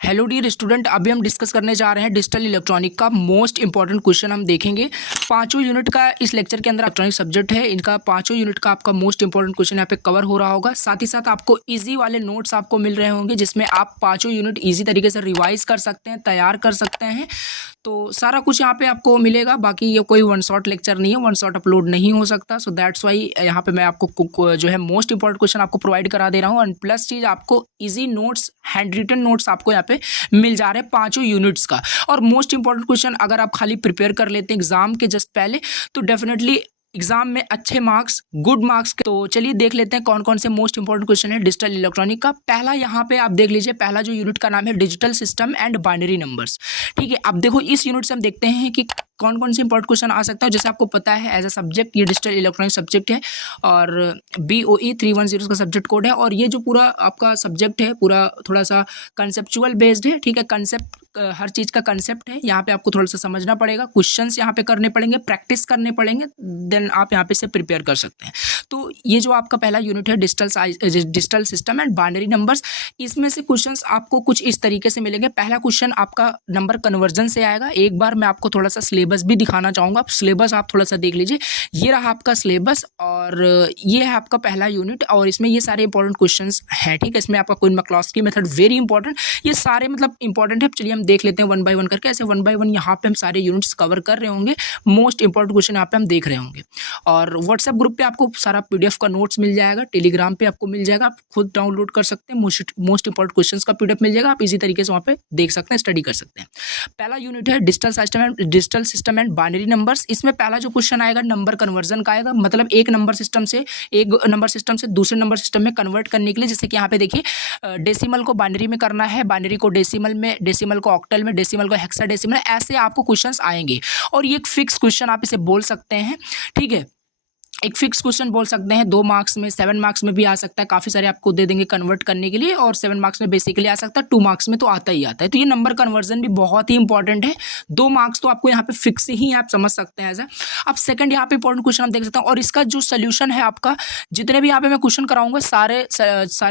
Hello dear student, अभी हम discuss करने जा रहे हैं डिजिटल इलेक्ट्रॉनिक का मोस्ट इंपॉर्टेंट क्वेश्चन हम देखेंगे। पांचों यूनिट का इस लेक्चर के अंदर इलेक्ट्रॉनिक सब्जेक्ट है, इनका पांचों यूनिट का आपका मोस्ट इंपॉर्टेंट क्वेश्चन यहाँ पे कवर हो रहा होगा। साथ ही साथ आपको इजी वाले नोट्स आपको मिल रहे होंगे जिसमें आप पांचों यूनिट इजी तरीके से रिवाइज कर सकते हैं, तैयार कर सकते हैं। तो सारा कुछ यहाँ पे आपको मिलेगा। बाकी ये कोई वन शॉट लेक्चर नहीं है, वन शॉट अपलोड नहीं हो सकता। सो दैट्स वाई यहाँ पे मैं आपको जो है मोस्ट इंपॉर्टेंट क्वेश्चन आपको प्रोवाइड करा दे रहा हूँ। एंड प्लस चीज़ आपको easy notes, handwritten notes आपको यहाँ पे मिल जा रहे हैं पांचों यूनिट्स का। और मोस्ट इंपॉर्टेंट क्वेश्चन अगर आप खाली प्रिपेयर कर लेते हैं एग्जाम के जस्ट पहले, तो डेफिनेटली एग्जाम में अच्छे मार्क्स, गुड मार्क्स। तो चलिए देख लेते हैं कौन कौन से मोस्ट इंपॉर्टेंट क्वेश्चन है डिजिटल इलेक्ट्रॉनिक का। पहला यहाँ पे आप देख लीजिए, पहला जो यूनिट का नाम है digital system and binary numbers. ठीक है, अब देखो इस यूनिट से हम देखते हैं कि कौन कौन से इंपॉर्टेंट क्वेश्चन आ सकता है। जैसे आपको पता है एज अ सब्जेक्ट ये डिजिटल इलेक्ट्रॉनिक सब्जेक्ट है और BOE 310 का सब्जेक्ट कोड है। और ये जो पूरा आपका सब्जेक्ट है पूरा थोड़ा सा कंसेप्चुअल बेस्ड है। ठीक है, कंसेप्ट, हर चीज़ का कंसेप्ट है। यहाँ पे आपको थोड़ा सा समझना पड़ेगा, क्वेश्चंस यहाँ पे करने पड़ेंगे, प्रैक्टिस करने पड़ेंगे, देन आप यहाँ पे से प्रिपेयर कर सकते हैं। तो ये जो आपका पहला यूनिट है digital system and binary numbers, इसमें से क्वेश्चंस आपको कुछ इस तरीके से मिलेंगे। पहला क्वेश्चन आपका नंबर कन्वर्जन से आएगा। एक बार मैं आपको थोड़ा सा सिलेबस भी दिखाना चाहूँगा। सिलेबस आप थोड़ा सा देख लीजिए, ये रहा आपका सिलेबस और ये है आपका पहला यूनिट और इसमें ये सारे इंपॉर्टेंट क्वेश्चंस हैं। ठीक है, इसमें आपका क्वीन मैक्लॉस्की मेथड वेरी इंपॉर्टेंट, ये सारे मतलब इंपॉर्टेंट है। चलिए हम देख लेते हैं वन बाय वन करके। ऐसे वन बाय वन यहाँ पे हम सारे यूनिट्स कवर कर रहे होंगे। मोस्ट इंपॉर्टेंट क्वेश्चन यहाँ पे हम देख रहे होंगे। और व्हाट्सएप ग्रुप पे आपको सारा PDF का नोट्स मिल जाएगा, टेलीग्राम पे आपको मिल जाएगा, आप खुद डाउनलोड कर सकते हैं। मोस्ट इंपॉर्टेंट क्वेश्चंस का PDF मिल जाएगा, आप इजी तरीके से वहाँ पे देख सकते हैं, स्टडी कर सकते हैं। पहला यूनिट है digital system and binary numbers. इसमें पहला जो क्वेश्चन आएगा नंबर कन्वर्जन का आएगा। मतलब एक नंबर सिस्टम से दूसरे नंबर सिस्टम में कन्वर्ट करने के लिए, जैसे कि यहाँ पे देखिए डेसिमल को बाइनरी में करना है, बाइनरी को डेसिमल में, डेसिमल को ऑक्टल में, डेसिमल को हेक्साडेसिमल, ऐसे आपको क्वेश्चंस आएंगे। और ये एक फिक्स क्वेश्चन आप इसे बोल सकते हैं। ठीक है, एक फिक्स क्वेश्चन बोल सकते हैं। 2 मार्क्स में, 7 मार्क्स में भी आ सकता है, काफ़ी सारे आपको दे देंगे कन्वर्ट करने के लिए। और 7 मार्क्स में बेसिकली आ सकता है, 2 मार्क्स में तो आता ही आता है। तो ये नंबर कन्वर्जन भी बहुत ही इंपॉर्टेंट है। 2 मार्क्स तो आपको यहाँ पे फिक्स ही आप समझ सकते हैं एज। अब सेकंड यहाँ पे इंपॉर्टेंट क्वेश्चन आप देख सकते हैं। और इसका जो सोल्यूशन है आपका, जितने भी यहाँ पे मैं क्वेश्चन कराऊंगा सारे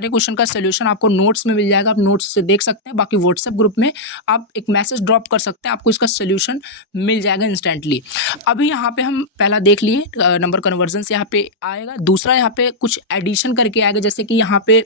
क्वेश्चन का सोल्यूशन आपको नोट्स में मिल जाएगा, आप नोट्स से देख सकते हैं। बाकी व्हाट्सएप ग्रुप में आप एक मैसेज ड्रॉप कर सकते हैं, आपको इसका सोल्यूशन मिल जाएगा इंस्टेंटली। अभी यहाँ पे हम पहला देख लिए नंबर कन्वर्जन से यहाँ पे आएगा। दूसरा यहाँ पे कुछ एडिशन करके आएगा, जैसे कि यहाँ पे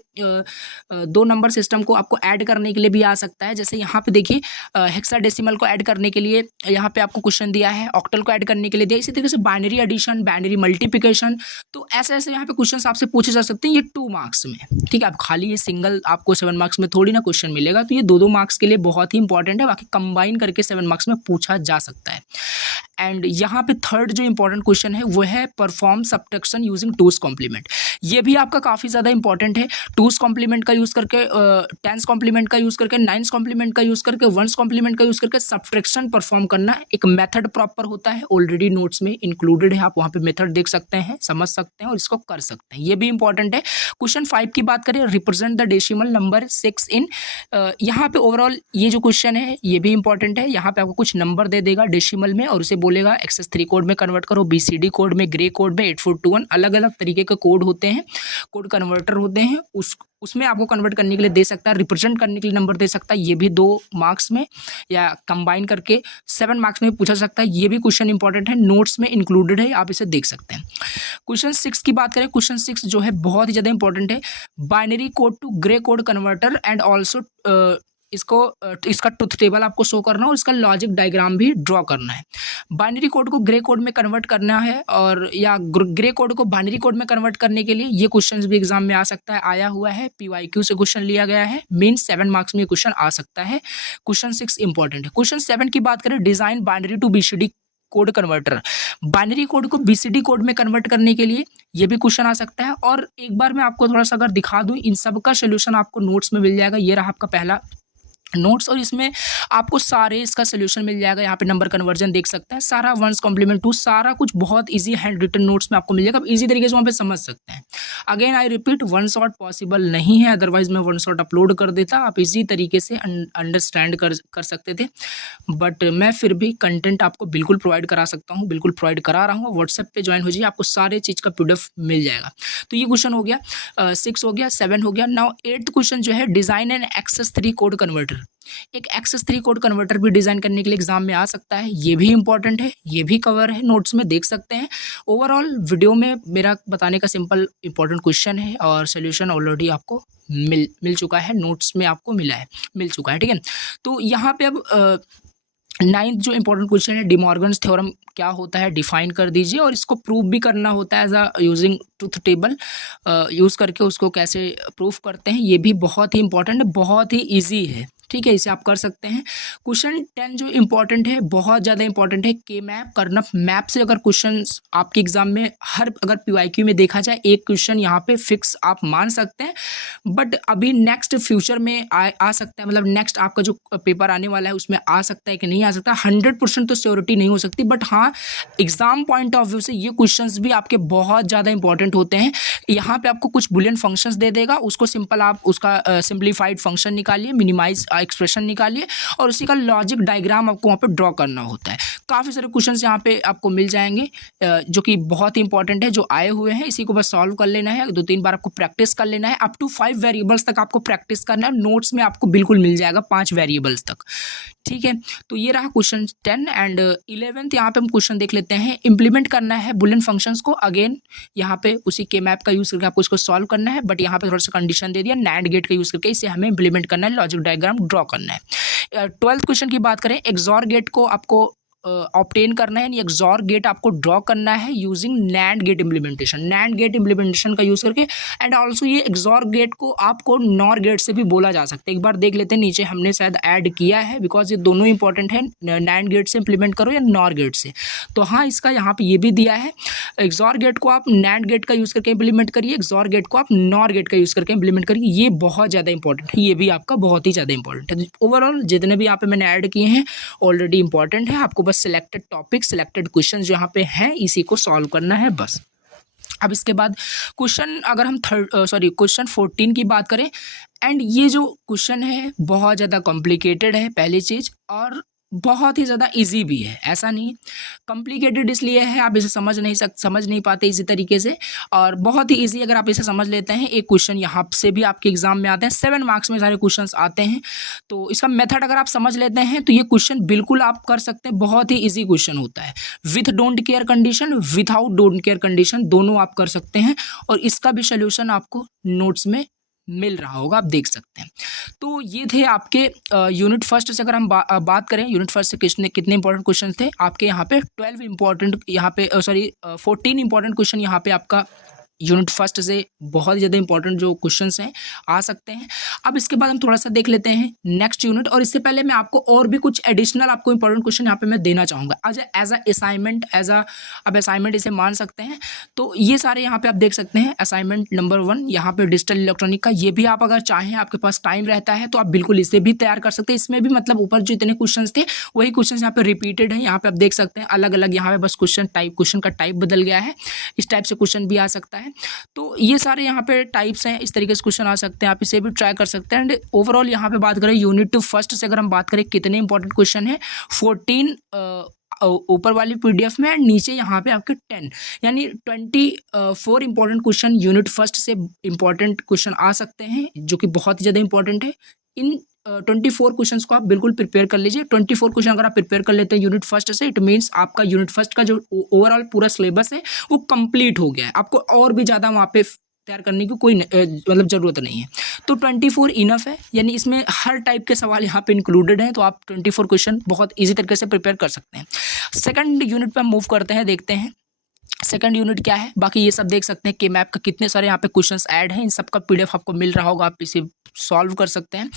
2 नंबर सिस्टम को आपको ऐड करने के लिए भी आ सकता है। जैसे यहाँ पे देखिए हेक्साडेसिमल को ऐड करने के लिए यहाँ पे आपको क्वेश्चन दिया है, ऑक्टल को ऐड करने के लिए दिया। इसी तरीके से बाइनरी एडिशन, बाइनरी मल्टीप्लिकेशन, तो ऐसे ऐसे यहाँ पे क्वेश्चन आपसे पूछे जा सकते हैं। ये 2 मार्क्स में। ठीक है, आप खाली ये सिंगल आपको 7 मार्क्स में थोड़ी ना क्वेश्चन मिलेगा, तो ये 2-2 मार्क्स के लिए बहुत ही इंपॉर्टेंट है। बाकी कंबाइन करके 7 मार्क्स में पूछा जा सकता है। एंड यहाँ पे थर्ड जो इंपॉर्टेंट क्वेश्चन है वो है perform subtraction using two's complement. ये भी आपका काफ़ी ज़्यादा इंपॉर्टेंट है। टूज कॉम्प्लीमेंट का यूज़ करके, टेंस कॉम्प्लीमेंट का यूज़ करके, नाइन्स कॉम्प्लीमेंट का यूज़ करके, वंस कॉम्प्लीमेंट का यूज़ करके सब्ट्रैक्शन परफॉर्म करना एक मेथड प्रॉपर होता है, ऑलरेडी नोट्स में इंक्लूडेड है। आप वहाँ पे मेथड देख सकते हैं, समझ सकते हैं और इसको कर सकते हैं। ये भी इंपॉर्टेंट है। क्वेश्चन 5 की बात करें, रिप्रेजेंट द डेसिमल नंबर 6 इन। यहाँ पे ओवरऑल ये जो क्वेश्चन है ये भी इंपॉर्टेंट है। यहाँ पे आपको कुछ नंबर दे देगा डेसिमल में और उसे बोलेगा XS3 कोड में कन्वर्ट करो, BCD कोड में, ग्रे कोड में, 8421, अलग अलग तरीके के कोड होते हैं, कोड कन्वर्टर होते हैं। उसमें आपको कन्वर्ट करने के लिए दे सकता है, रिप्रेजेंट करने के लिए नंबर दे सकता है। ये भी 2 मार्क्स में या कंबाइन करके 7 मार्क्स में पूछा सकता है। ये भी क्वेश्चन इंपॉर्टेंट है, नोट्स में इंक्लूडेड है, आप इसे देख सकते हैं। क्वेश्चन 6 की बात करें, क्वेश्चन 6 जो है बहुत ही ज़्यादा इंपॉर्टेंट है। Binary code to gray code converter and also इसका ट्रुथ टेबल आपको शो करना है और इसका लॉजिक डायग्राम भी ड्रॉ करना है। बाइनरी कोड को ग्रे कोड में कन्वर्ट करना है और या ग्रे कोड को बाइनरी कोड में कन्वर्ट करने के लिए ये क्वेश्चन भी एग्जाम में आ सकता है, आया हुआ है, PYQ से क्वेश्चन लिया गया है। मीन 7 मार्क्स में क्वेश्चन आ सकता है। क्वेश्चन 6 इंपॉर्टेंट है। क्वेश्चन 7 की बात करें, design binary to BCD code converter. Binary code को BCD कोड में कन्वर्ट करने के लिए ये भी क्वेश्चन आ सकता है। और एक बार मैं आपको थोड़ा सा अगर दिखा दूं, इन सब का सोल्यूशन आपको नोट्स में मिल जाएगा। ये रहा आपका पहला नोट्स और इसमें आपको सारे इसका सोल्यूशन मिल जाएगा। यहाँ पे नंबर कन्वर्जन देख सकते हैं, सारा वंस कॉम्प्लीमेंट टू, सारा कुछ बहुत इजी हैंड रिटन नोट्स में आपको मिल जाएगा। आप इजी तरीके से वहाँ पे समझ सकते हैं। Again I repeat, one shot possible नहीं है, अदरवाइज मैं वन शॉट अपलोड कर देता, आप इजी तरीके से अंडरस्टैंड कर सकते थे। बट मैं फिर भी कंटेंट आपको बिल्कुल प्रोवाइड करा सकता हूँ, बिल्कुल प्रोवाइड करा रहा हूँ। व्हाट्सएप पे ज्वाइन हो जाइए, आपको सारे चीज़ का PDF मिल जाएगा। तो ये क्वेश्चन हो गया, 6 हो गया, 7 हो गया। नाउ 8th क्वेश्चन जो है design and XS3 code converter. एक XS3 कोड कन्वर्टर भी डिज़ाइन करने के लिए एग्जाम में आ सकता है, ये भी इंपॉर्टेंट है, ये भी कवर है नोट्स में, देख सकते हैं। ओवरऑल वीडियो में मेरा बताने का सिंपल इंपॉर्टेंट क्वेश्चन है और सोल्यूशन ऑलरेडी आपको मिल चुका है, नोट्स में आपको मिल चुका है, ठीक है। तो यहाँ पे अब 9th जो इंपॉर्टेंट क्वेश्चन है, डिमॉर्गन्स थ्योरम क्या होता है डिफाइन कर दीजिए, और इसको प्रूव भी करना होता है as a using truth table, use करके उसको कैसे प्रूफ करते हैं, ये भी बहुत ही इंपॉर्टेंट है, बहुत ही ईजी है, ठीक है, इसे आप कर सकते हैं। क्वेश्चन 10 जो इंपॉर्टेंट है, बहुत ज़्यादा इंपॉर्टेंट है, के मैप कर्नफ मैप से अगर क्वेश्चन आपके एग्जाम में अगर PYQ में देखा जाए एक क्वेश्चन यहाँ पे फिक्स आप मान सकते हैं, बट अभी नेक्स्ट फ्यूचर में आ सकता है, मतलब नेक्स्ट आपका जो पेपर आने वाला है उसमें आ सकता है कि नहीं आ सकता, 100% तो श्योरिटी नहीं हो सकती, बट हाँ एग्जाम पॉइंट ऑफ व्यू से ये क्वेश्चंस भी आपके बहुत ज़्यादा इंपॉर्टेंट होते हैं। यहाँ पे आपको कुछ बुलियन फंक्शंस दे देगा, उसको सिंपल आप उसका सिंप्लीफाइड फंक्शन निकालिए, मिनिमाइज एक्सप्रेशन निकालिए, और उसी का लॉजिक डायग्राम आपको वहाँ पे ड्रॉ करना होता है। काफ़ी सारे क्वेश्चंस यहाँ पे आपको मिल जाएंगे जो कि बहुत ही इंपॉर्टेंट है, जो आए हुए हैं, इसी को बस सॉल्व कर लेना है, 2-3 बार आपको प्रैक्टिस कर लेना है, अप टू 5 वेरिएबल्स तक आपको प्रैक्टिस करना है, नोट्स में आपको बिल्कुल मिल जाएगा 5 वेरिएबल्स तक, ठीक है। तो ये रहा क्वेश्चन 10 एंड 11th। यहाँ पे हम क्वेश्चन देख लेते हैं, इंप्लीमेंट करना है बुलियन फंक्शंस को, अगेन यहाँ पे उसी के मैप का यूज़ करके आपको इसको सॉल्व करना है, बट यहाँ पे थोड़ा सा कंडीशन दे दिया, नैंड गेट का यूज़ करके इसे हमें इंप्लीमेंट करना है, लॉजिक डायग्राम ड्रॉ करना है। 12th क्वेश्चन की बात करें, एक्सॉर गेट को आपको ऑब्टेन करना है, यानी एक्सॉर गेट आपको ड्रॉ करना है using NAND gate implementation, NAND gate implementation का यूज़ करके, एंड ऑल्सो ये एक्सॉर गेट को आपको नॉर गेट से भी बोला जा सकता है। एक बार देख लेते हैं, नीचे हमने शायद ऐड किया है, बिकॉज ये दोनों इंपॉर्टेंट है, नैंड गेट से इंप्लीमेंट करो या नॉर गेट से, तो हाँ इसका यहाँ पे ये भी दिया है, एक्सॉर गेट को आप नैंड गेट का यूज़ करके इंप्लीमेंट करिए, एक्सॉर गेट को आप नॉर गेट का यूज़ करके इंप्लीमेंट करिए, ये बहुत ज़्यादा इंपॉर्टेंट है, ये भी आपका बहुत ही ज़्यादा इंपॉर्टेंट है। ओवरऑल जितने भी यहाँ पे मैंने ऐड किए हैं ऑलरेडी इंपॉर्टेंट है, आपको बस सिलेक्टेड टॉपिक सिलेक्टेड क्वेश्चन जो यहाँ पे हैं इसी को सॉल्व करना है बस। अब इसके बाद क्वेश्चन अगर हम क्वेश्चन 14 की बात करें, एंड ये जो क्वेश्चन है बहुत ज़्यादा कॉम्प्लिकेटेड है पहली चीज़, और बहुत ही ज़्यादा इजी भी है, ऐसा नहीं कॉम्प्लिकेटेड इसलिए है आप इसे समझ नहीं पाते इसी तरीके से, और बहुत ही इजी अगर आप इसे समझ लेते हैं। एक क्वेश्चन यहाँ से भी आपके एग्जाम में आते हैं, 7 मार्क्स में सारे क्वेश्चंस आते हैं, तो इसका मेथड अगर आप समझ लेते हैं तो ये क्वेश्चन बिल्कुल आप कर सकते हैं, बहुत ही ईजी क्वेश्चन होता है, with don't care condition, without don't care condition, दोनों आप कर सकते हैं, और इसका भी सोल्यूशन आपको नोट्स में मिल रहा होगा, आप देख सकते हैं। तो ये थे आपके यूनिट फर्स्ट से अगर हम बात करें, यूनिट फर्स्ट से कितने इंपॉर्टेंट क्वेश्चन थे आपके यहाँ पे 12 इंपॉर्टेंट, यहाँ पे 14 इंपॉर्टेंट क्वेश्चन यहाँ पे आपका यूनिट फर्स्ट से बहुत ज़्यादा इंपॉर्टेंट जो क्वेश्चंस हैं आ सकते हैं। अब इसके बाद हम थोड़ा सा देख लेते हैं नेक्स्ट यूनिट, और इससे पहले मैं आपको और भी कुछ एडिशनल आपको इंपॉर्टेंट क्वेश्चन यहाँ पे मैं देना चाहूँगा एज अ असाइनमेंट, अब असाइनमेंट इसे मान सकते हैं। तो ये सारे यहाँ पे आप देख सकते हैं, असाइनमेंट नंबर 1 यहाँ पे डिजिटल इलेक्ट्रॉनिक का, ये भी आप अगर चाहें आपके पास टाइम रहता है तो आप बिल्कुल इसे भी तैयार कर सकते हैं। इसमें भी मतलब ऊपर जो इतने क्वेश्चन थे वही क्वेश्चन यहाँ पे रिपीटेड है, यहाँ पे आप देख सकते हैं अलग अलग, यहाँ पे बस क्वेश्चन का टाइप बदल गया है, इस टाइप से क्वेश्चन भी आ सकता है। तो ये सारे यहाँ पे टाइप्स हैं, इस तरीके से क्वेश्चन आ सकते हैं, आप इसे भी ट्राई कर सकते हैं। एंड ओवरऑल यहाँ पे बात करें यूनिट 2 फर्स्ट से अगर हम बात करें कितने इंपॉर्टेंट क्वेश्चन है, 14 ऊपर वाली PDF में, एंड नीचे यहाँ पे आपके 10 यानी 24 इंपॉर्टेंट क्वेश्चन यूनिट फर्स्ट से इंपॉर्टेंट क्वेश्चन आ सकते हैं, जो कि बहुत ही ज़्यादा इंपॉर्टेंट है। इन 24 क्वेश्चंस को आप बिल्कुल प्रिपेयर कर लीजिए। 24 क्वेश्चन अगर आप प्रिपेयर कर लेते हैं यूनिट फर्स्ट से, इट मीन्स आपका यूनिट फर्स्ट का जो ओवरऑल पूरा सिलेबस है वो कंप्लीट हो गया है, आपको और भी ज़्यादा वहाँ पे तैयार करने की कोई मतलब ज़रूरत नहीं है। तो 24 इनफ है, यानी इसमें हर टाइप के सवाल यहाँ पे इंक्लूडेड हैं, तो आप 24 क्वेश्चन बहुत ईजी तरीके से प्रिपेयर कर सकते हैं। सेकंड यूनिट पे हम मूव करते हैं, देखते हैं सेकंड यूनिट क्या है। बाकी ये सब देख सकते हैं कि मैप का कितने सारे यहाँ पे क्वेश्चंस ऐड हैं, इन सब का PDF आपको मिल रहा होगा, आप इसे सॉल्व कर सकते हैं।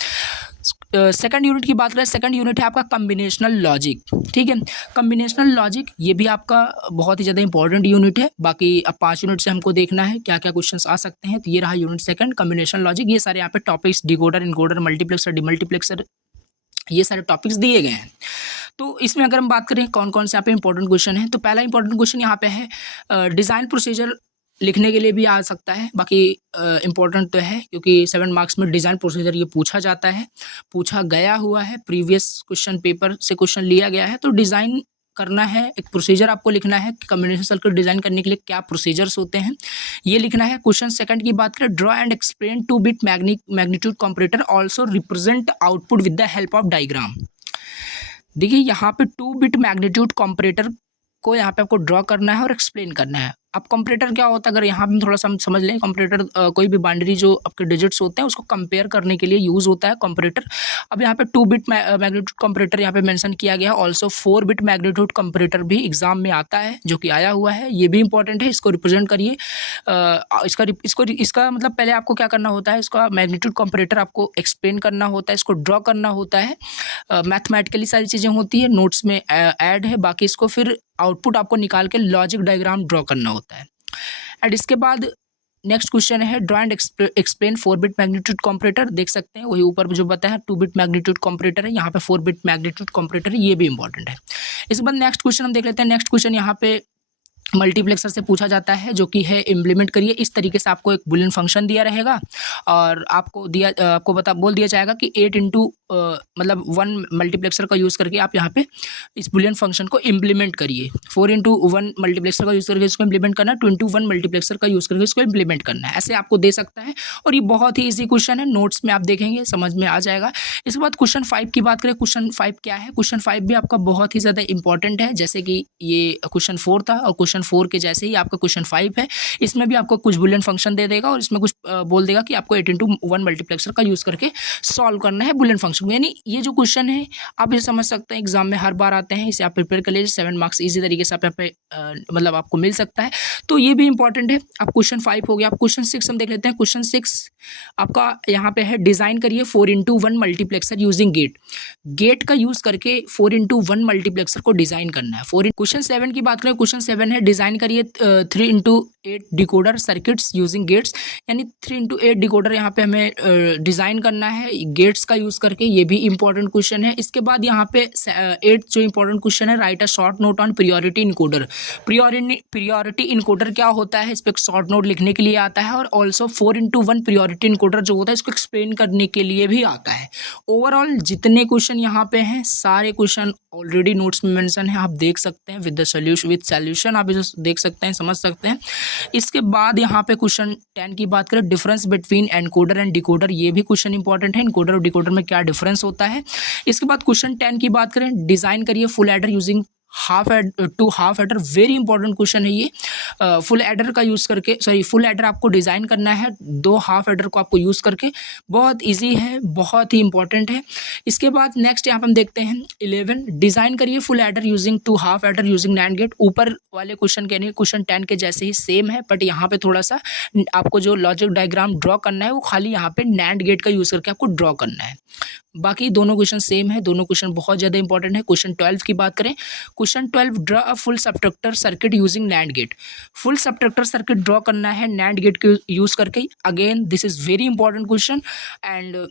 सेकंड यूनिट की बात करें, सेकंड यूनिट है आपका कॉम्बिनेशनल लॉजिक, ठीक है। कॉम्बिनेशनल लॉजिक ये भी आपका बहुत ही ज़्यादा इंपॉर्टेंट यूनिट है। बाकी अब 5 यूनिट से हमको देखना है क्या क्या क्वेश्चंस आ सकते हैं। तो ये रहा यूनिट सेकंड कॉम्बिनेशनल लॉजिक, ये सारे यहाँ पे topics decoder, encoder, multiplexer, demultiplexer, ये सारे टॉपिक्स दिए गए हैं। तो इसमें अगर हम बात करें कौन कौन से यहाँ पे इंपॉर्टेंट क्वेश्चन है, तो पहला इंपॉर्टेंट क्वेश्चन यहाँ पे है डिज़ाइन प्रोसीजर लिखने के लिए भी आ सकता है। बाकी इम्पोर्टेंट तो है क्योंकि 7 मार्क्स में डिज़ाइन प्रोसीजर ये पूछा जाता है, पूछा गया हुआ है, प्रीवियस क्वेश्चन पेपर से क्वेश्चन लिया गया है। तो डिज़ाइन करना है, एक प्रोसीजर आपको लिखना है कि कम्बिनेशन सर्किट डिजाइन करने के लिए क्या प्रोसीजर्स होते हैं, ये लिखना है। क्वेश्चन सेकंड की बात करें, draw and explain 2 bit magnitude comparator also represent output with the help of diagram. देखिए यहाँ पे 2 बिट मैग्नीट्यूड कंपैरेटर को यहाँ पे आपको ड्रॉ करना है और एक्सप्लेन करना है। अब कंपैरेटर क्या होता है, अगर यहाँ पे थोड़ा सा हम समझ लें, कंपैरेटर कोई भी बाइनरी जो आपके डिजिट्स होते हैं उसको कंपेयर करने के लिए यूज़ होता है कंपैरेटर। अब यहाँ पे 2 बिट मैग्नीट्यूड कंपैरेटर यहाँ पे मेंशन किया गया है। ऑल्सो 4 बिट मैग्नीट्यूड कंपैरेटर भी एग्जाम में आता है, जो कि आया हुआ है, ये भी इंपॉर्टेंट है, इसको रिप्रेजेंट करिए। इसका मतलब पहले आपको क्या करना होता है, इसका मैग्नीट्यूड कंपैरेटर आपको एक्सप्लेन करना होता है, इसको ड्रॉ करना होता है। मैथमेटिकली सारी चीज़ें होती है, नोट्स में ऐड है, बाकी इसको फिर आउटपुट आपको निकाल के लॉजिक डायग्राम ड्रॉ करना होता है। एंड इसके बाद नेक्स्ट क्वेश्चन है, draw and explain 4 bit magnitude comparator. देख सकते हैं वही ऊपर जो बताया 2 बिट मैग्नीट्यूड कंपैरेटर है, यहाँ पे 4 बिट मैग्नीट्यूड कंपैरेटर है, ये भी इंपॉर्टेंट है। इसके बाद नेक्स्ट क्वेश्चन हम देख लेते हैं। नेक्स्ट क्वेश्चन यहाँ पे मल्टीप्लेक्सर से पूछा जाता है, जो कि है इम्प्लीमेंट करिए। इस तरीके से आपको एक बुलियन फंक्शन दिया रहेगा और आपको बोल दिया जाएगा कि 8 इंटू मतलब 1 मल्टीप्लेक्सर का यूज़ करके आप यहाँ पे इस बुलियन फंक्शन को इम्प्लीमेंट करिए। 4 इंटू 1 मल्टीप्लेक्सर का यूज़ करके इसको इम्प्लीमेंट करना है, 2 इंटू 1 मल्टीप्लेक्सर का यूज़ करके इसको इम्प्लीमेंट करना है, ऐसे आपको दे सकता है। और ये बहुत ही ईजी क्वेश्चन है, नोट्स में आप देखेंगे समझ में आ जाएगा। इसके बाद क्वेश्चन 5 की बात करें, क्वेश्चन 5 क्या है, क्वेश्चन 5 भी आपका बहुत ही ज़्यादा इंपॉर्टेंट है। जैसे कि ये क्वेश्चन 4 था और क्वेश्चन 4 के जैसे ही आपका क्वेश्चन 5 है, इसमें भी आपको कुछ बुलियन फंक्शन दे देगा और इसमें कुछ बोल देगा कि आपको 8 इंटू 1 मल्टीप्लेक्सर का यूज़ करके सॉल्व करना है बुलियन फंक्शन। यानी ये जो क्वेश्चन है आप ये समझ सकते हैं, एग्जाम में हर बार आते हैं, इसे आप प्रिपेयर कर लीजिए। 7 मार्क्स इजी तरीके से आप यहाँ पे मतलब आपको मिल सकता है, तो ये भी इंपॉर्टेंट है। आप क्वेश्चन 5 हो गया। आप क्वेश्चन 6 हम देख लेते हैं। क्वेश्चन 6 आपका यहाँ पे है, डिजाइन करिए 4 into 1 multiplexer using gate. Gate का यूज करके 4 इंटू 1 मल्टीप्लेक्सर को डिजाइन करना है। क्वेश्चन 7 की बात करें, क्वेश्चन 7 है, डिजाइन करिए 3 into 8 decoder circuits using gates. यानी 3 इंटू 8 डिकोडर यहाँ पे हमें डिजाइन करना है गेट्स का यूज करके, ये भी इंपॉर्टेंट क्वेश्चन है। इसके बाद यहाँ पे 8 जो इंपॉर्टेंट क्वेश्चन है, right a short note on priority encoder. Priority encoder क्या होता है, इस पर शॉर्ट नोट लिखने के लिए आता है। और ऑल्सो 4 इंटू 1 प्रियोरिटी इनकोडर जो होता है इसको एक्सप्लेन करने के लिए भी आता है। ओवरऑल जितने क्वेश्चन यहाँ पे हैं सारे क्वेश्चन ऑलरेडी नोट्स में मेंशन है, आप देख सकते हैं विद सॉल्यूशन आप इसे देख सकते हैं, समझ सकते हैं। इसके बाद यहाँ पे क्वेश्चन 10 की बात करें, difference between encoder and decoder, ये भी क्वेश्चन इंपॉर्टेंट है, एनकोडर और डिकोडर में क्या डिफरेंस होता है। इसके बाद क्वेश्चन 10 की बात करें, डिजाइन करिए full adder using half adder. Very important question है ये। फुल एडर का यूज़ करके, फुल एडर आपको डिज़ाइन करना है 2 हाफ एडर को आपको यूज़ करके, बहुत इजी है, बहुत ही इंपॉर्टेंट है। इसके बाद नेक्स्ट यहाँ पे हम देखते हैं 11, डिज़ाइन करिए full adder using 2 half adder using NAND gate. ऊपर वाले क्वेश्चन के नहीं, क्वेश्चन 10 के जैसे ही सेम है, बट यहाँ पे थोड़ा सा आपको जो लॉजिक डायग्राम ड्रॉ करना है वो खाली यहाँ पे नैंड गेट का यूज़ करके आपको ड्रॉ करना है। बाकी दोनों क्वेश्चन सेम है, दोनों क्वेश्चन बहुत ज़्यादा इंपॉर्टेंट है। क्वेश्चन 12 की बात करें, question 12, draw a full subtractor circuit using NAND gate. Full subtractor circuit draw करना है नैंड गेट के यूज़ करके। Again this is very important question. And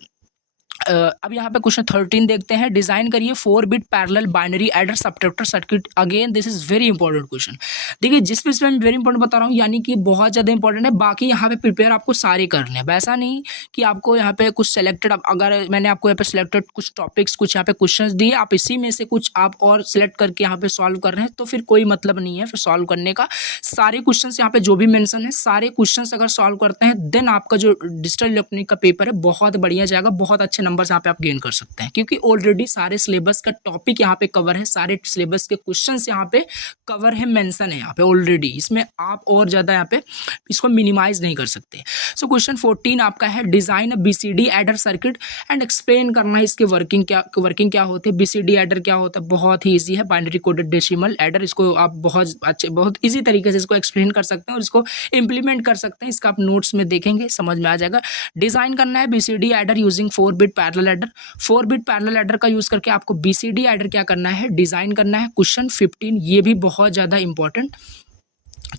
अब यहाँ पे क्वेश्चन 13 देखते हैं, डिजाइन करिए 4 bit parallel binary adder subtractor circuit. Again this is very important question. देखिए जिस पे मैं वेरी इंपॉर्टेंट बता रहा हूँ, यानी कि बहुत ज़्यादा इंपॉर्टेंट है। बाकी यहाँ पे प्रिपेयर आपको सारे करने हैं, वैसा नहीं कि आपको यहाँ पे कुछ सेलेक्टेड, अगर मैंने आपको यहाँ पे सिलेक्टेड कुछ टॉपिक्स, कुछ यहाँ पे क्वेश्चन दिए, आप इसी में से कुछ आप और सिलेक्ट करके यहाँ पे सॉल्व कर रहे हैं, तो फिर कोई मतलब नहीं है फिर सॉल्व करने का। सारे क्वेश्चन यहाँ पे जो भी मेंशन है, सारे क्वेश्चन अगर सॉल्व करते हैं, देन आपका जो डिजिटल इलेक्ट्रॉनिक का पेपर है बहुत बढ़िया जाएगा, बहुत अच्छे नंबर्स यहाँ पे आप गेन कर सकते हैं, क्योंकि ऑलरेडी सारे सिलेबस का टॉपिक यहाँ पे कवर है, सारे सिलेबस के क्वेश्चंस यहाँ पे कवर है, मेंशन है यहाँ पे ऑलरेडी। इसमें आप और ज़्यादा यहाँ पे इसको मिनिमाइज नहीं कर सकते। सो क्वेश्चन 14 आपका है, design a BCD adder circuit and explain करना है इसके वर्किंग क्या होते हैं। बीसीडी एडर क्या होता है, बहुत ही ईजी है, बाइनरी कोडेड डेसिमल एडर। इसको आप बहुत ईजी तरीके से इसको एक्सप्लेन कर सकते हैं और इसको इम्प्लीमेंट कर सकते हैं। इसका आप नोट्स में देखेंगे, समझ में आ जाएगा। डिजाइन करना है BCD adder using 4 bit parallel adder. 4 bit parallel adder का यूज करके आपको बीसीडी एडर क्या करना है, डिजाइन करना है। क्वेश्चन 15 ये भी बहुत ज़्यादा इंपॉर्टेंट।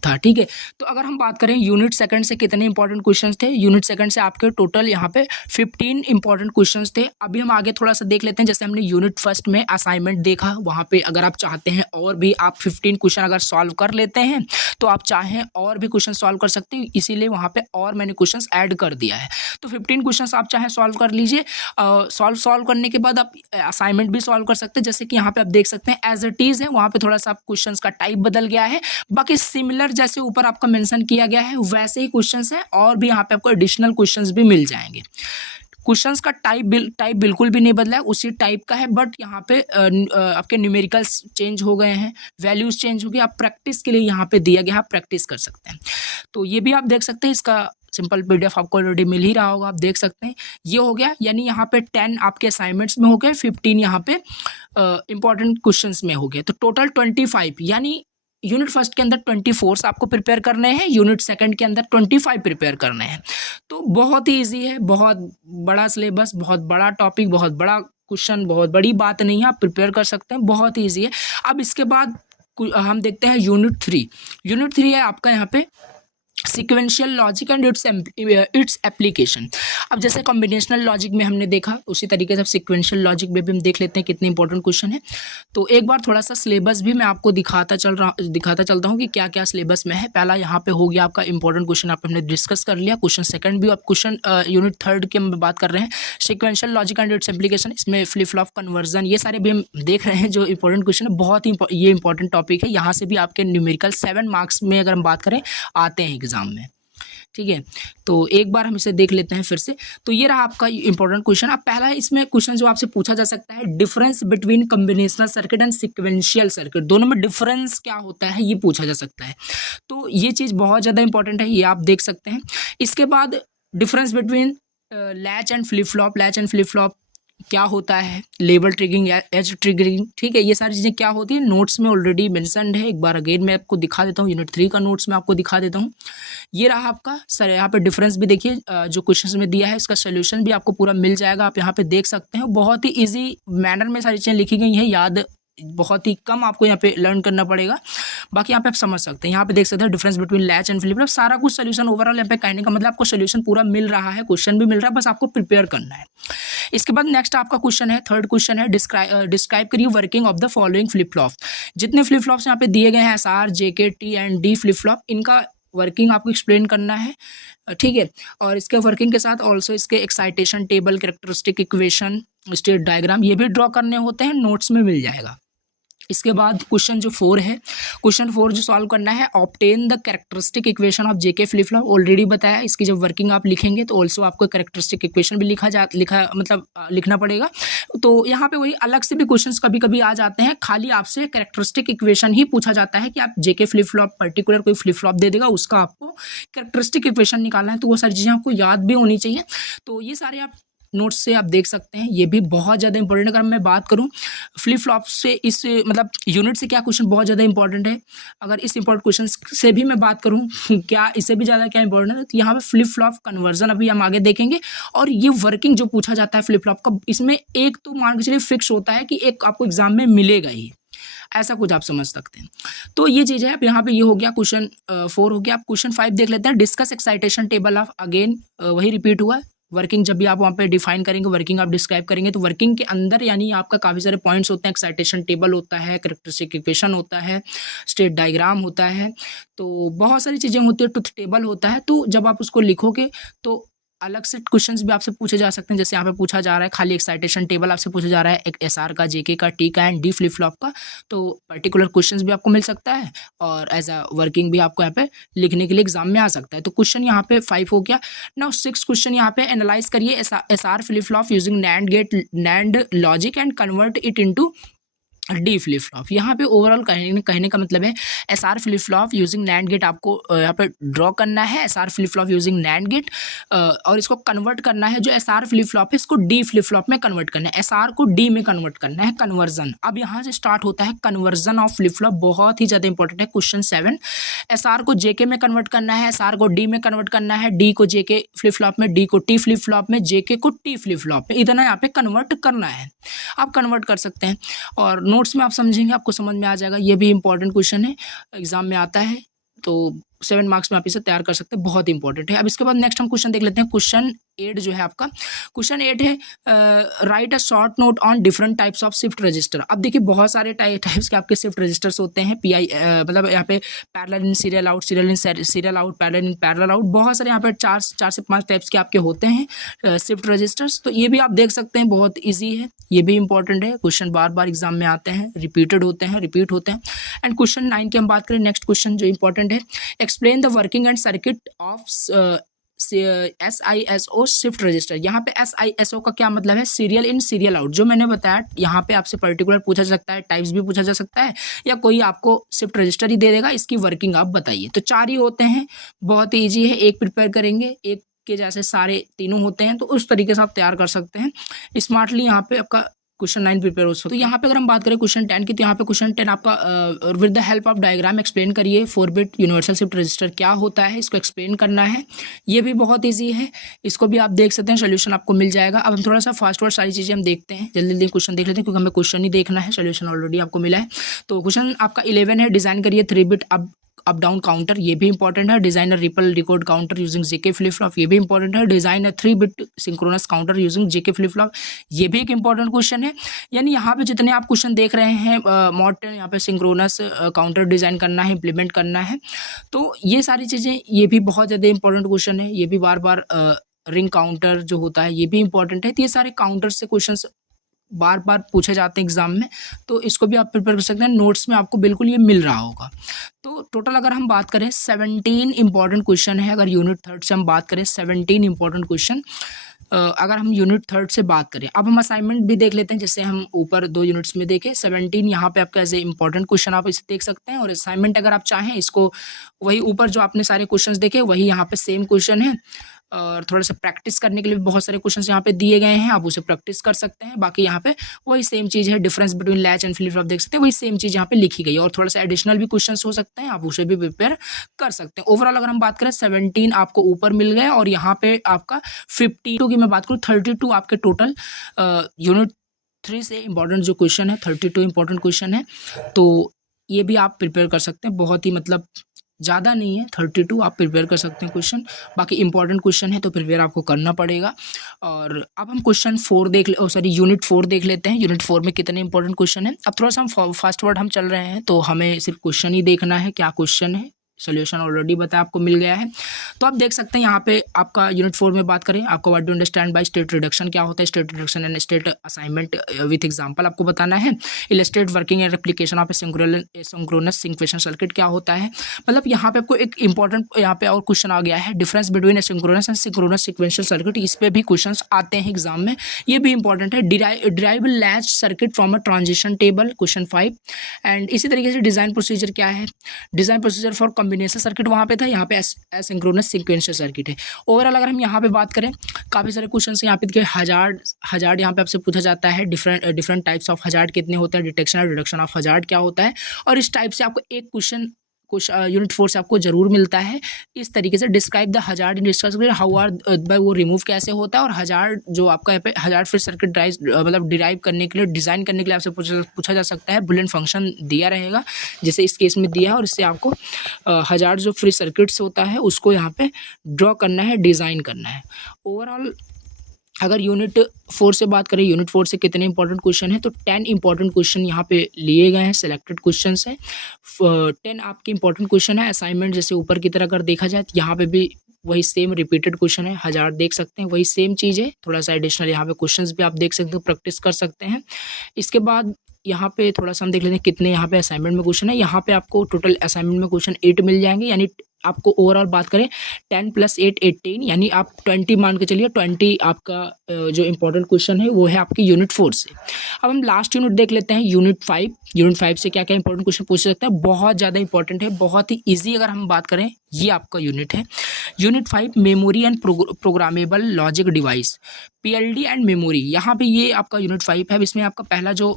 था, ठीक है। तो अगर हम बात करें यूनिट सेकंड से कितने इंपॉर्टेंट क्वेश्चंस थे, यूनिट सेकंड से आपके टोटल यहाँ पे 15 इंपॉर्टेंट क्वेश्चंस थे। अभी हम आगे थोड़ा सा देख लेते हैं, जैसे हमने यूनिट फर्स्ट में असाइनमेंट देखा, वहाँ पे अगर आप चाहते हैं और भी आप 15 क्वेश्चन अगर सॉल्व कर लेते हैं तो आप चाहें और भी क्वेश्चन सॉल्व कर सकते हैं, इसीलिए वहाँ पे और मैंने क्वेश्चन ऐड कर दिया है। तो 15 क्वेश्चन आप चाहें सॉल्व कर लीजिए। सॉल्व करने के बाद आप असाइनमेंट भी सॉल्व कर सकते हैं, जैसे कि यहाँ पे आप देख सकते हैं एज इट इज़ है, वहाँ पे थोड़ा सा क्वेश्चंस का टाइप बदल गया है, बाकी सिमिलर जैसे ऊपर आपका मेंशन किया गया है वैसे ही क्वेश्चंस हैं, और भी यहाँ पे आपको एडिशनल क्वेश्चंस भी मिल जाएंगे। क्वेश्चंस का टाइप बिल्कुल भी नहीं बदला है, उसी टाइप का है, बट यहाँ पे आपके न्यूमेरिकल्स चेंज हो गए हैं, वैल्यूज चेंज हो गए, आप प्रैक्टिस के लिए यहाँ पे दिया गया, आप प्रैक्टिस कर सकते हैं। तो ये भी आप देख सकते हैं, इसका सिंपल पीडीएफ आपको ऑलरेडी मिल ही रहा होगा, आप देख सकते हैं। ये हो गया, यानी यहाँ पे 10 आपके असाइनमेंट्स में हो गए, 15 यहाँ पे इंपॉर्टेंट क्वेश्चंस में हो गए, तो टोटल 25, यानी यूनिट फर्स्ट के अंदर 24 आपको प्रिपेयर करने हैं, यूनिट सेकंड के अंदर 25 प्रिपेयर करने हैं। तो बहुत ही ईजी है, बहुत बड़ा सिलेबस, बहुत बड़ा टॉपिक, बहुत बड़ा क्वेश्चन, बहुत बड़ी बात नहीं है, आप प्रिपेयर कर सकते हैं, बहुत ही ईजी है। अब इसके बाद हम देखते हैं यूनिट 3। यूनिट 3 है आपका यहाँ पे sequential logic and its application. अब जैसे कॉम्बिनेशनल लॉजिक में हमने देखा, उसी तरीके से सीक्वेंशियल लॉजिक में भी हम देख लेते हैं कितने इंपॉर्टेंट क्वेश्चन है। तो एक बार थोड़ा सा सिलेबस भी मैं आपको दिखाता चलता हूँ कि क्या क्या सिलेबस में है। पहला यहाँ पे हो गया आपका इंपॉर्टेंट क्वेश्चन, आप हमने डिस्कस कर लिया। क्वेश्चन सेकंड भी, अब क्वेश्चन यूनिट थर्ड की हम बात कर रहे हैं, sequential logic and its application, इसमें फ्लिप फ्लॉप कन्वर्जन, ये सारे भी हम देख रहे हैं जो इंपॉर्टेंट क्वेश्चन है। बहुत ही ये इंपॉर्टेंट टॉपिक है, यहाँ से भी आपके न्यूमेरिकल 7 मार्क्स में अगर हम बात करें आते हैं एग्जाम में, ठीक है। तो एक बार हम इसे देख लेते हैं फिर से। तो ये रहा आपका इंपॉर्टेंट क्वेश्चन। अब पहला इसमें क्वेश्चन जो आपसे पूछा जा सकता है, difference between combinational circuit and sequential circuit, दोनों में डिफरेंस क्या होता है ये पूछा जा सकता है। तो ये चीज़ बहुत ज़्यादा इंपॉर्टेंट है, ये आप देख सकते हैं। इसके बाद difference between latch and flip flop, latch and flip flop क्या होता है, लेवल ट्रिगरिंग या एज ट्रिगरिंग, ठीक है। ये सारी चीज़ें क्या होती है नोट्स में ऑलरेडी मेंशन्ड है, एक बार अगेन मैं आपको दिखा देता हूँ, यूनिट 3 का नोट्स में आपको दिखा देता हूँ। ये रहा आपका सर, यहाँ पे डिफरेंस भी देखिए, जो क्वेश्चन में दिया है इसका सोल्यूशन भी आपको पूरा मिल जाएगा, आप यहाँ पे देख सकते हैं। बहुत ही ईजी मैनर में सारी चीज़ें लिखी गई हैं, याद बहुत ही कम आपको यहाँ पे लर्न करना पड़ेगा, बाकी यहाँ पे आप समझ सकते हैं। यहाँ पे देख सकते हैं difference between latch and flip flop, सारा कुछ सोल्यूशन ओवरऑल यहाँ पे कहने का मतलब आपको सोल्यूशन पूरा मिल रहा है, क्वेश्चन भी मिल रहा है, बस आपको प्रिपेयर करना है। इसके बाद नेक्स्ट आपका क्वेश्चन है, थर्ड क्वेश्चन है, डिस्क्राइब करिए working of the following flip flop. जितने फ्लिप फ्लॉप्स यहाँ पे दिए गए हैं, SR, JK, T and D flip flop, इनका वर्किंग आपको एक्सप्लेन करना है, ठीक है। और इसके वर्किंग के साथ ऑल्सो इसके excitation table, characteristic equation, state diagram, ये भी ड्रॉ करने होते हैं, नोट्स में मिल जाएगा। इसके बाद क्वेश्चन जो 4 है, क्वेश्चन 4 जो सॉल्व करना है, obtain the characteristic equation of JK flip flop, already बताया। इसकी जब वर्किंग आप लिखेंगे तो ऑल्सो आपको कैरेक्टरिस्टिक इक्वेशन भी लिखना पड़ेगा। तो यहाँ पे वही अलग से भी क्वेश्चंस कभी कभी आ जाते हैं, खाली आपसे कैरेक्टरिस्टिक इक्वेशन ही पूछा जाता है कि आप JK फ्लिप फ्लॉप, पर्टिकुलर कोई फ्लिप फ्लॉप दे देगा, उसका आपको कैरेक्टरिस्टिक इक्वेशन निकालना है। तो वो सारी चीज़ें आपको याद भी होनी चाहिए। तो ये सारे आप नोट्स से आप देख सकते हैं, ये भी बहुत ज़्यादा इंपॉर्टेंट। अगर मैं बात करूं फ्लिप फ्लॉप से, इस मतलब यूनिट से क्या क्वेश्चन बहुत ज़्यादा इंपॉर्टेंट है, अगर इस इंपॉर्टेंट क्वेश्चन से भी मैं बात करूं क्या इससे भी ज़्यादा क्या इंपॉर्टेंट है, तो यहाँ पे फ्लिप फ्लॉप कन्वर्जन अभी हम आगे देखेंगे। और ये वर्किंग जो पूछा जाता है फ्लिप फ्लॉप का, इसमें एक तो मान के चलिए फिक्स होता है कि एक आपको एग्जाम में मिलेगा ही, ऐसा कुछ आप समझ सकते हैं। तो ये चीज़ है। अब यहाँ पे ये हो गया क्वेश्चन 4 हो गया। आप क्वेश्चन 5 देख लेते हैं, discuss excitation table of, again वही रिपीट हुआ है। वर्किंग जब भी आप वहाँ पे डिफाइन करेंगे, वर्किंग आप डिस्क्राइब करेंगे, तो वर्किंग के अंदर यानी आपका काफ़ी सारे पॉइंट्स होते हैं, एक्साइटेशन टेबल होता है, कैरेक्टरिस्टिक इक्वेशन होता है, स्टेट डायग्राम होता है, तो बहुत सारी चीज़ें होती है, ट्रुथ टेबल होता है। तो जब आप उसको लिखोगे तो अलग से क्वेश्चंस भी आपसे पूछे जा सकते हैं, जैसे यहाँ पे पूछा जा रहा है खाली एक्साइटेशन टेबल आपसे पूछा जा रहा है, एक SR का, JK का, T का एंड D फ्लिप फ्लॉप का, तो पर्टिकुलर क्वेश्चंस भी आपको मिल सकता है और एज अ वर्किंग भी आपको यहाँ पे लिखने के लिए एग्जाम में आ सकता है। तो क्वेश्चन यहाँ पे 5 हो गया। नाउ 6 क्वेश्चन यहाँ पे एनालाइज करिए SR flip flop using NAND gate, NAND logic and convert it into D flip flop. यहाँ पे ओवरऑल कहने का मतलब है SR flip flop using NAND gate आपको यहाँ पे ड्रॉ करना है, SR flip flop using NAND gate, और इसको कन्वर्ट करना है, जो SR फ्लिप फ्लॉप है इसको D फ्लिप फ्लॉप में कन्वर्ट करना है, SR को D में कन्वर्ट करना है, कन्वर्जन। अब यहाँ से स्टार्ट होता है कन्वर्जन ऑफ फ्लिप फ्लॉप, बहुत ही ज़्यादा इंपॉर्टेंट है। क्वेश्चन 7, SR को JK में कन्वर्ट करना है, SR को D में कन्वर्ट करना है, D को JK फ्लिप फ्लॉप में, D को T फ्लिप फ्लॉप में, JK को T फ्लिप फ्लॉप में, इतना यहाँ पे कन्वर्ट करना है। आप कन्वर्ट कर सकते हैं और नोट्स में आप समझेंगे, आपको समझ में आ जाएगा। ये भी इंपॉर्टेंट क्वेश्चन है, एग्जाम में आता है, तो 7 मार्क्स में आप इसे तैयार कर सकते हैं, बहुत इंपॉर्टेंट है। अब इसके बाद नेक्स्ट हम क्वेश्चन देख लेते हैं। क्वेश्चन 8 जो है आपका, क्वेश्चन 8 है right a short note on different types of shift register. अब देखिए बहुत सारे टाइप्स के आपके शिफ्ट रजिस्टर्स होते हैं, मतलब यहाँ पे parallel in serial out, serial in serial out, parallel in parallel out, बहुत सारे यहाँ पे 4 से 5 टाइप्स के आपके होते हैं शिफ्ट रजिस्टर्स। तो ये भी आप देख सकते हैं, बहुत ईजी है, ये भी इंपॉर्टेंट है। क्वेश्चन बार बार एग्जाम में आते हैं, रिपीट होते हैं। एंड क्वेश्चन 9 की हम बात करें, नेक्स्ट क्वेश्चन जो इंपॉर्टेंट है, explain the working and circuit of SISO shift register. यहाँ पे SISO का क्या मतलब है, सीरियल इन सीरियल आउट। जो मैंने बताया यहाँ पे आपसे पर्टिकुलर पूछा जा सकता है, टाइप्स भी पूछा जा सकता है, या कोई आपको शिफ्ट रजिस्टर ही दे देगा, इसकी वर्किंग आप बताइए। तो 4 ही होते हैं, बहुत ही ईजी है, एक प्रिपेयर करेंगे, एक के जैसे सारे तीनों होते हैं, तो उस तरीके से आप तैयार कर सकते हैं स्मार्टली। यहाँ पे आपका क्वेश्चन 9 प्रिपेयर हो सकता है। तो यहाँ पे अगर हम बात करें क्वेश्चन 10 की, तो यहाँ पे क्वेश्चन 10 आपका with the help of diagram explain करिए 4 बिट यूनिवर्सल शिफ्ट रजिस्टर क्या होता है, इसको एक्सप्लेन करना है। ये भी बहुत ईजी है, इसको भी आप देख सकते हैं, सोल्यूशन आपको मिल जाएगा। अब हम थोड़ा सा फास्ट वर्ड सारी चीज़ें हम देखते हैं, जल्दी जल्दी क्वेश्चन देख लेते हैं, क्योंकि हमें क्वेश्चन ही देखना है, सोल्यूशन ऑलरेडी आपको मिला है। तो क्वेश्चन आपका 11 है, डिज़ाइन करिए 3 बिट अप डाउन काउंटर, ये भी इंपॉर्टेंट है। Design a ripple record counter using JK flip flop, ये भी इंपॉर्टेंट है। Design a 3 bit synchronous counter using JK flip flop, ये भी एक इंपॉर्टेंट क्वेश्चन है। यानी यहाँ पे जितने आप क्वेश्चन देख रहे हैं मॉड 10, यहाँ पे सिंक्रोनस काउंटर डिजाइन करना है, इंप्लीमेंट करना है, तो ये सारी चीज़ें, ये भी बहुत ज़्यादा इंपॉर्टेंट क्वेश्चन है। ये भी बार बार रिंग काउंटर जो होता है, ये भी इंपॉर्टेंट है। तो ये सारे काउंटर से क्वेश्चन बार बार पूछे जाते हैं एग्जाम में, तो इसको भी आप प्रिपेयर कर सकते हैं, नोट्स में आपको बिल्कुल ये मिल रहा होगा। तो टोटल अगर हम बात करें 17 इंपॉर्टेंट क्वेश्चन है। अगर यूनिट 3 से हम बात करें 17 इंपॉर्टेंट क्वेश्चन, अगर हम यूनिट 3 से बात करें। अब हम असाइनमेंट भी देख लेते हैं, जैसे हम ऊपर 2 यूनिट्स में देखें, 17 यहाँ पे आपका एज ए इंपॉर्टेंट क्वेश्चन आप इसे देख सकते हैं। और असाइनमेंट अगर आप चाहें, इसको वही ऊपर जो आपने सारे क्वेश्चन देखे वही यहाँ पे सेम क्वेश्चन है, और थोड़ा सा प्रैक्टिस करने के लिए बहुत सारे क्वेश्चंस यहाँ पे दिए गए हैं, आप उसे प्रैक्टिस कर सकते हैं। बाकी यहाँ पे वही सेम चीज़ है, difference between latch and flip flop देख सकते हैं, वही सेम चीज़ यहाँ पे लिखी गई है, और थोड़ा सा एडिशनल भी क्वेश्चंस हो सकते हैं, आप उसे भी प्रिपेयर कर सकते हैं। ओवरऑल अगर हम बात करें 17 आपको ऊपर मिल गए, और यहाँ पे आपका 52 की मैं बात करूँ, 32 आपके टोटल यूनिट 3 से इंपॉर्टेंट जो क्वेश्चन है, 32 इंपॉर्टेंट क्वेश्चन है। तो ये भी आप प्रिपेयर कर सकते हैं, बहुत ही मतलब ज़्यादा नहीं है, 32 आप प्रिपेयर कर सकते हैं क्वेश्चन। बाकी इंपॉर्टेंट क्वेश्चन है तो प्रिपेयर आपको करना पड़ेगा। और अब हम क्वेश्चन 4 यूनिट 4 देख लेते हैं। यूनिट 4 में कितने इंपॉर्टेंट क्वेश्चन है। अब थोड़ा सा हम फास्ट वर्ड हम चल रहे हैं, तो हमें सिर्फ क्वेश्चन ही देखना है, क्या क्वेश्चन है, सोल्यूशन ऑलरेडी बताया आपको मिल गया है। तो आप देख सकते हैं यहाँ पे आपका यूनिट 4 में बात करें, आपको what do understand by state reduction क्या होता है, state reduction and state assignment with example आपको बताना है। Illustrate working and application of synchronous सिंक्वेशन सर्किट क्या होता है। मतलब यहाँ पे आपको एक इंपॉर्टेंट यहाँ पे और क्वेश्चन आ गया है, difference between synchronous and synchronous sequential circuit, इस पे भी क्वेश्चन आते हैं एग्जाम में, ये भी इंपॉर्टेंट है। Derive latch circuit from a transition table, question 5। And इसी तरीके से डिजाइन प्रोसीजर क्या है, design procedure for combination circuit वहाँ पे था, यहाँ पे एसिंक्रोनस सिक्वेंशियल सर्किट है। ओवरऑल अगर हम यहाँ पे बात करें, काफ़ी सारे क्वेश्चंस यहाँ पे देखिए, हजार्ड यहाँ पे आपसे पूछा जाता है, डिफरेंट टाइप्स ऑफ हजार्ड कितने होते हैं, डिटेक्शन और रिडक्शन ऑफ हजार्ड क्या होता है, और इस टाइप से आपको एक क्वेश्चन कुछ यूनिट 4 से आपको जरूर मिलता है। इस तरीके से describe the hazard in discuss how are by, वो रिमूव कैसे होता है, और हजार्ड जो आपका यहाँ पे हजार्ड फ्री सर्किट मतलब डिराइव करने के लिए, डिज़ाइन करने के लिए आपसे पूछा जा सकता है। बुलियन फंक्शन दिया रहेगा, जैसे इस केस में दिया है, और इससे आपको हजार्ड जो फ्री सर्किट्स होता है उसको यहाँ पे ड्रॉ करना है, डिज़ाइन करना है। ओवरऑल अगर यूनिट 4 से बात करें, यूनिट 4 से कितने इंपॉर्टेंट क्वेश्चन है, तो 10 इंपॉर्टेंट क्वेश्चन यहाँ पे लिए गए हैं, सिलेक्टेड क्वेश्चंस है। 10 आपके इंपॉर्टेंट क्वेश्चन है। असाइनमेंट जैसे ऊपर की तरह अगर देखा जाए, तो यहाँ पे भी वही सेम रिपीटेड क्वेश्चन है, हजार देख सकते हैं, वही सेम चीज़ है। थोड़ा सा एडिशनल यहाँ पे क्वेश्चंस भी आप देख सकते हो, प्रैक्टिस कर सकते हैं। इसके बाद यहाँ पे थोड़ा सा हम देख लेते हैं कितने यहाँ पे असाइनमेंट में क्वेश्चन है। यहाँ पे आपको टोटल असाइनमेंट में क्वेश्चन 8 मिल जाएंगे, यानी आपको ओवरऑल बात करें 10 + 8 18, यानी आप 20 मान के चलिए, 20 आपका जो इंपॉर्टेंट क्वेश्चन है वो है आपकी यूनिट 4 से। अब हम लास्ट यूनिट देख लेते हैं, यूनिट 5। यूनिट 5 से क्या क्या इंपॉर्टेंट क्वेश्चन पूछ सकते हैं, बहुत ज़्यादा इंपॉर्टेंट है, बहुत ही ईजी अगर हम बात करें, ये आपका यूनिट है। Unit 5 memory and programmable logic device, PLD and memory, यहाँ पे ये आपका यूनिट 5 है। इसमें आपका पहला जो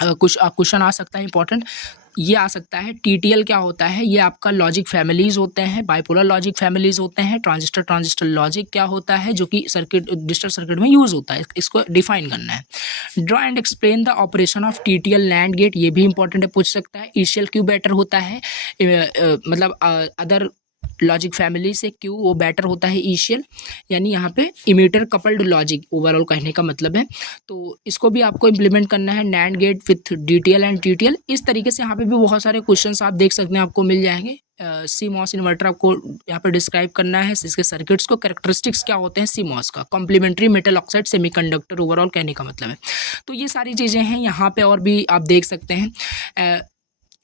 कुछ क्वेश्चन आ सकता है इंपॉर्टेंट, ये आ सकता है TTL क्या होता है, ये आपका लॉजिक फैमिलीज होते हैं, बाइपोलर लॉजिक फैमिलीज होते हैं। ट्रांजिस्टर लॉजिक क्या होता है, जो कि सर्किट डिजिटल सर्किट में यूज़ होता है, इसको डिफाइन करना है। Draw and explain the operation of TTL land gate, ये भी इंपॉर्टेंट है, पूछ सकता है। ईसीएल क्यों बेटर होता है, मतलब अदर लॉजिक फैमिली से क्यों वो बेटर होता है ईसीएल, यानी यहाँ पे इमिटर कपल्ड लॉजिक ओवरऑल कहने का मतलब है। तो इसको भी आपको इम्प्लीमेंट करना है, NAND gate with DTL and TTL. इस तरीके से यहाँ पे भी बहुत सारे क्वेश्चंस आप देख सकते हैं, आपको मिल जाएंगे। सीमॉस इन्वर्टर आपको यहाँ पे डिस्क्राइब करना है, इसके सर्किट्स को, कैरेक्टरिस्टिक्स क्या होते हैं सीमॉस का, complementary metal oxide semiconductor overall कहने का मतलब है। तो ये सारी चीज़ें हैं यहाँ पे, और भी आप देख सकते हैं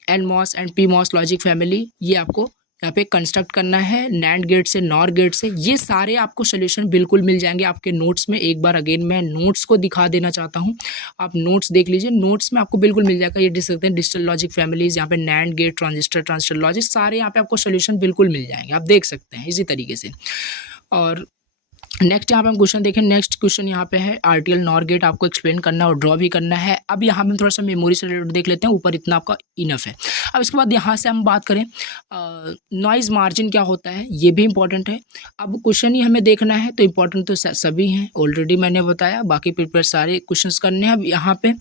NMOS and PMOS logic family, ये आपको यहाँ पे कंस्ट्रक्ट करना है नैंड गेट से, नॉर गेट से। ये सारे आपको सोल्यूशन बिल्कुल मिल जाएंगे आपके नोट्स में। एक बार अगेन मैं नोट्स को दिखा देना चाहता हूँ, आप नोट्स देख लीजिए, नोट्स में आपको बिल्कुल मिल जाएगा। ये देख सकते हैं डिजिटल लॉजिक फैमिलीज, यहाँ पे नैंड गेट, ट्रांजिस्टर लॉजिक, सारे यहाँ पे आपको सोल्यूशन बिल्कुल मिल जाएंगे, आप देख सकते हैं इसी तरीके से। और नेक्स्ट यहाँ पे हम क्वेश्चन देखें, नेक्स्ट क्वेश्चन यहाँ पे है आरटीएल नॉर गेट, आपको एक्सप्लेन करना है और ड्रॉ भी करना है। अब यहाँ पे हम थोड़ा सा मेमोरी से रिलेटेड देख लेते हैं, ऊपर इतना आपका इनफ है। अब इसके बाद यहाँ से हम बात करें नॉइज़ मार्जिन क्या होता है, ये भी इंपॉर्टेंट है। अब क्वेश्चन ही हमें देखना है, तो इंपॉर्टेंट तो सभी हैं, ऑलरेडी मैंने बताया, बाकी प्रिपेयर सारे क्वेश्चन करने हैं। अब यहाँ पे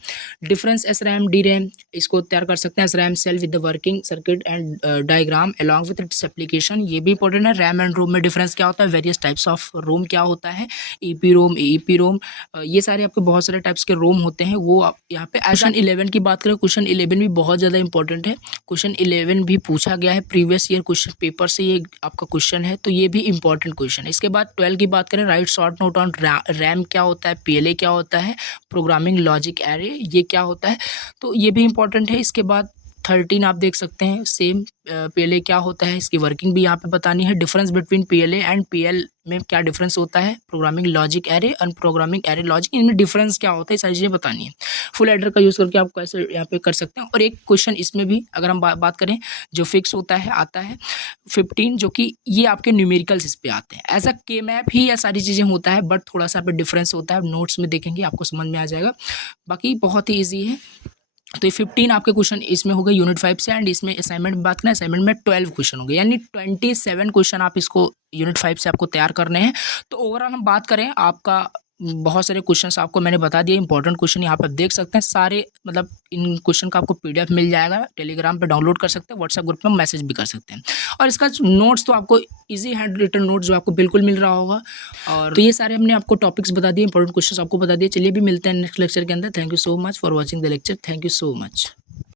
difference SRAM DRAM, इसको तैयार कर सकते हैं SRAM cell with the working circuit and diagram along with its application, ये भी इंपॉर्टेंट है। रैम एंड रोम में डिफरेंस क्या होता है, वेरियस टाइप्स ऑफ रोम क्या होता है, ईपी रोम, ईपी रोम, ये सारे आपके बहुत सारे टाइप्स के रोम होते हैं, वो आप यहाँ पे। क्वेश्चन 11 की बात करें, क्वेश्चन 11 भी बहुत ज़्यादा इंपॉर्टेंट है। क्वेश्चन 11 भी पूछा गया है प्रीवियस ईयर क्वेश्चन पेपर से, ये आपका क्वेश्चन है, तो ये भी इंपॉर्टेंट क्वेश्चन है। इसके बाद 12 की बात करें, right short note on RAM क्या होता है, पीएलए क्या होता है, प्रोग्रामिंग लॉजिक एरे ये क्या होता है, तो ये भी इंपॉर्टेंट है। इसके बाद 13 आप देख सकते हैं, सेम पीएलए क्या होता है, इसकी वर्किंग भी यहाँ पे बतानी है। Difference between PLA and PL में क्या डिफरेंस होता है, programming logic array, unprogramming array logic, इनमें डिफरेंस क्या होता है, सारी चीज़ें बतानी है। फुल एडर का यूज़ करके आप कैसे यहाँ पे कर सकते हैं। और एक क्वेश्चन इसमें भी अगर हम बात करें जो फिक्स होता है, आता है 15, जो कि ये आपके न्यूमेरिकल्स इस पे आते हैं। एज अ के मैप ही यह सारी चीज़ें होता है, बट थोड़ा सा पे डिफरेंस होता है, नोट्स में देखेंगे आपको समझ में आ जाएगा, बाकी बहुत ही ईजी है। तो ये 15 आपके क्वेश्चन इसमें हो गए यूनिट 5 से। एंड इसमें असाइनमेंट में बात करें, असाइनमेंट में 12 क्वेश्चन हो गए, यानी 27 क्वेश्चन आप इसको यूनिट 5 से आपको तैयार करने हैं। तो ओवरऑल हम बात करें, आपका बहुत सारे क्वेश्चंस आपको मैंने बता दिए, इंपॉर्टेंट क्वेश्चन यहाँ पे आप देख सकते हैं सारे, मतलब इन क्वेश्चन का आपको पीडीएफ मिल जाएगा, टेलीग्राम पे डाउनलोड कर सकते हैं, व्हाट्सएप ग्रुप में मैसेज भी कर सकते हैं। और इसका नोट्स तो आपको इजी हैंड रिटन नोट्स जो आपको बिल्कुल मिल रहा होगा। और तो ये सारे हमने आपको टॉपिक्स बता दिए, इंपॉर्टेंट क्वेश्चन आपको बता दिए। चलिए भी मिलते हैं नेक्स्ट लेक्चर के अंदर। Thank you so much for watching the lecture, thank you so much.